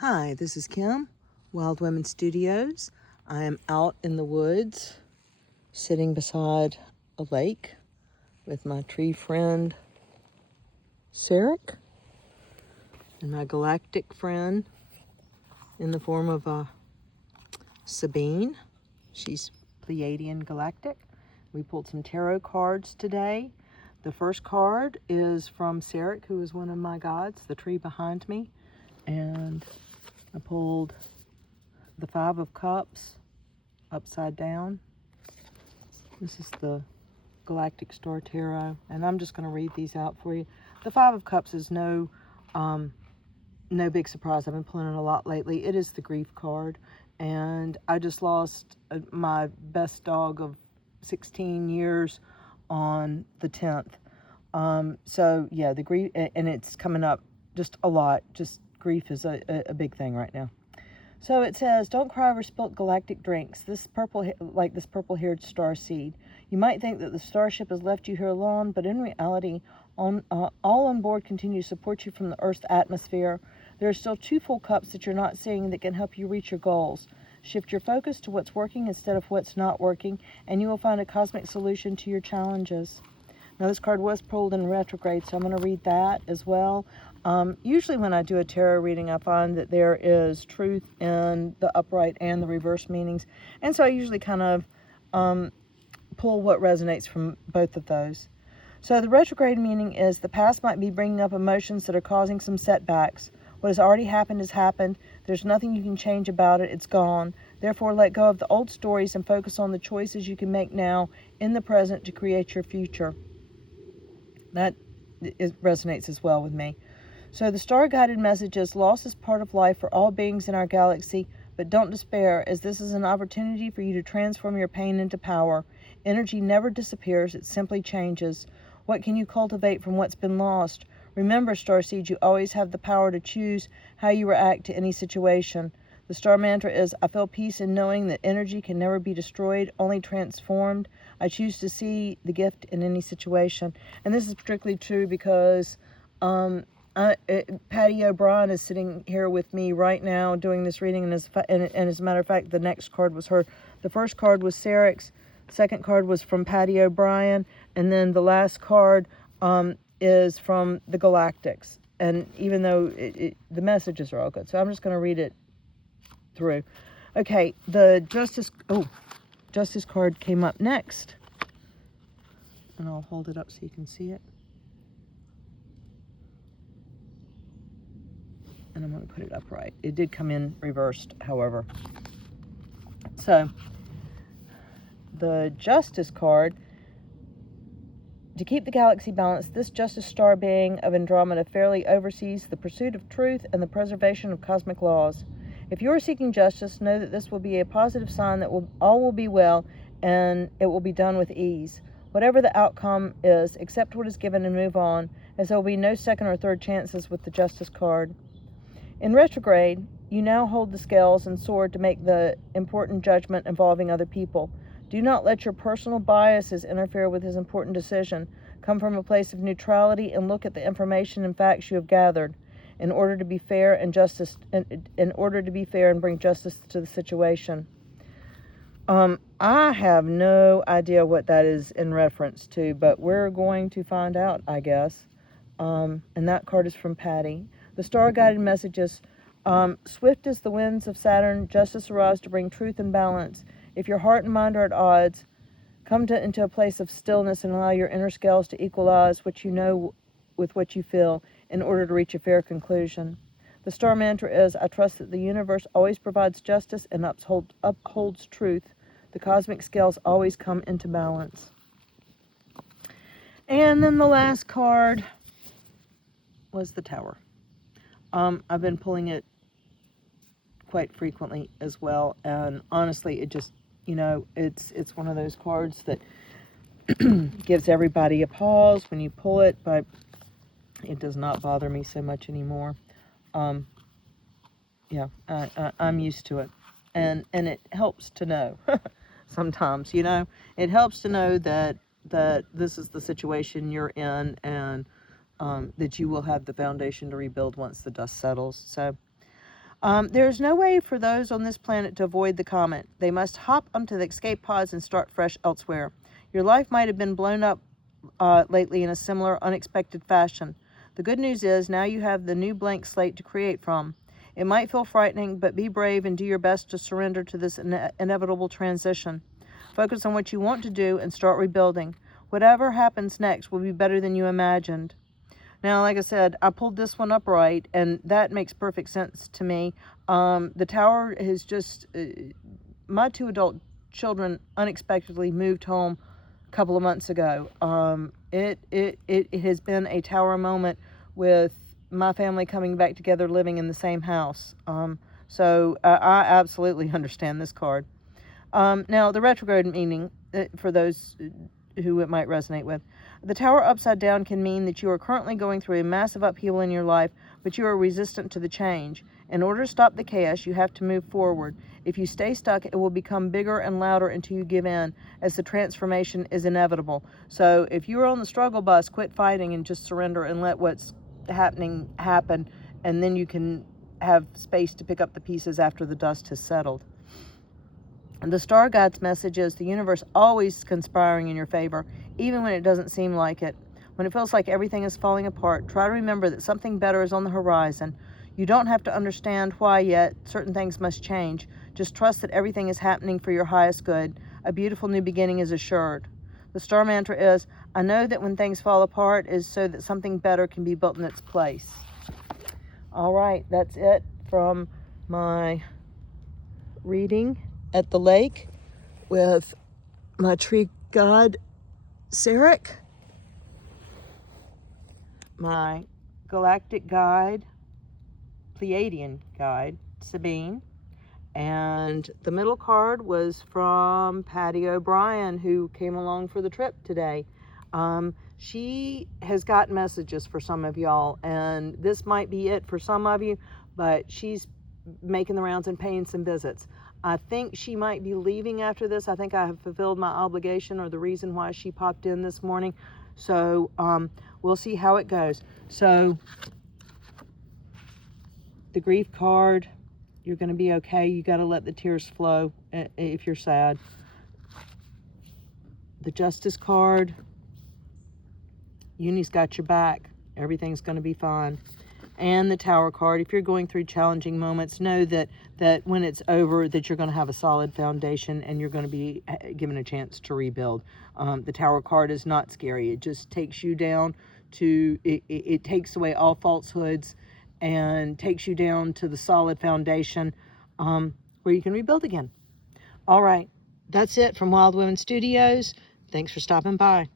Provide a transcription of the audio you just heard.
Hi, this is Kim, Wylde Womyn Studios. I am out in the woods, sitting beside a lake with my tree friend, Sarek, and my galactic friend in the form of Sabine. She's Pleiadian galactic. We pulled some tarot cards today. The first card is from Sarek, who is one of my gods, the tree behind me. And I pulled the Five of Cups upside down. This is the Galactic Star Tarot, and I'm just going to read these out for you. The Five of Cups is no big surprise. I've been pulling it a lot lately. It is the grief card, and I just lost my best dog of 16 years on the 10th. So yeah, the grief, and it's coming up just a lot. Just grief is a big thing right now. So it says, don't cry over spilt galactic drinks. This purple-haired star seed. You might think that the starship has left you here alone, but in reality, all on board continue to support you from the Earth's atmosphere. There are still two full cups that you're not seeing that can help you reach your goals. Shift your focus to what's working instead of what's not working, and you will find a cosmic solution to your challenges. Now, this card was pulled in retrograde, so I'm going to read that as well. Usually when I do a tarot reading, I find that there is truth in the upright and the reverse meanings. And so I usually kind of pull what resonates from both of those. So the retrograde meaning is the past might be bringing up emotions that are causing some setbacks. What has already happened has happened. There's nothing you can change about it. It's gone. Therefore, let go of the old stories and focus on the choices you can make now in the present to create your future. That resonates as well with me. So the star-guided message is, loss is part of life for all beings in our galaxy, but don't despair, as this is an opportunity for you to transform your pain into power. Energy never disappears, it simply changes. What can you cultivate from what's been lost? Remember, Starseed, you always have the power to choose how you react to any situation. The star mantra is, I feel peace in knowing that energy can never be destroyed, only transformed. I choose to see the gift in any situation. And this is particularly true because Patty O'Brien is sitting here with me right now doing this reading, and as a matter of fact, the next card was her. The first card was Sarek's, the second card was from Patty O'Brien, and then the last card is from the Galactics. And even though the messages are all good, so I'm just going to read it through. Okay, the Justice card came up next, and I'll hold it up so you can see it. And I'm going to put it upright. It did come in reversed, however. So, the Justice card, to keep the galaxy balanced, this Justice star being of Andromeda fairly oversees the pursuit of truth and the preservation of cosmic laws. If you are seeking justice, know that this will be a positive sign that all will be well, and it will be done with ease. Whatever the outcome is, accept what is given and move on, as there will be no second or third chances with the Justice card. In retrograde, you now hold the scales and sword to make the important judgment involving other people. Do not let your personal biases interfere with this important decision. Come from a place of neutrality and look at the information and facts you have gathered in order to be fair and bring justice to the situation. I have no idea what that is in reference to, but we're going to find out, I guess. And that card is from Patty. The star-guided messages, swift as the winds of Saturn, justice arrives to bring truth and balance. If your heart and mind are at odds, come into a place of stillness and allow your inner scales to equalize what you know with what you feel in order to reach a fair conclusion. The star mantra is, I trust that the universe always provides justice and upholds truth. The cosmic scales always come into balance. And then the last card was the Tower. I've been pulling it quite frequently as well, and honestly, it just, it's one of those cards that gives everybody a pause when you pull it, but it does not bother me so much anymore. I'm used to it, and it helps to know sometimes, it helps to know that this is the situation you're in, and that you will have the foundation to rebuild once the dust settles. So There's no way for those on this planet to avoid the comet. They must hop onto the escape pods and start fresh elsewhere. Your life might have been blown up lately in a similar, unexpected fashion. The good news is now you have the new blank slate to create from. It might feel frightening, but be brave and do your best to surrender to this inevitable transition. Focus on what you want to do and start rebuilding. Whatever happens next will be better than you imagined. Now, like I said, I pulled this one upright, and that makes perfect sense to me. The tower has just, my 2 adult children unexpectedly moved home a couple of months ago. It has been a tower moment with my family coming back together, living in the same house. So I absolutely understand this card. Now, the retrograde meaning, for those who it might resonate with. The tower upside down can mean that you are currently going through a massive upheaval in your life, but you are resistant to the change. In order to stop the chaos, you have to move forward. If you stay stuck, it will become bigger and louder until you give in, as the transformation is inevitable. So if you're on the struggle bus, quit fighting and just surrender and let what's happening happen, and then you can have space to pick up the pieces after the dust has settled. And the star guide's message is the universe always conspiring in your favor, even when it doesn't seem like it. When it feels like everything is falling apart, try to remember that something better is on the horizon. You don't have to understand why yet. Certain things must change. Just trust that everything is happening for your highest good. A beautiful new beginning is assured. The star mantra is, I know that when things fall apart is so that something better can be built in its place. All right, that's it from my reading at the lake with my tree god, Sarek, my galactic guide, Pleiadian guide, Sabine, and the middle card was from Patty O'Brien, who came along for the trip today. She has got messages for some of y'all, and this might be it for some of you, but she's making the rounds and paying some visits. I think she might be leaving after this. I think I have fulfilled my obligation, or the reason why she popped in this morning. So we'll see how it goes. So the grief card, you're going to be okay. You got to let the tears flow if you're sad. The justice card, Uni's got your back. Everything's going to be fine. And the tower card, if you're going through challenging moments, know that when it's over, that you're going to have a solid foundation and you're going to be given a chance to rebuild. The tower card is not scary. It just takes you down to, it takes away all falsehoods and takes you down to the solid foundation where you can rebuild again. All right, that's it from Wylde Womyn Studios. Thanks for stopping by.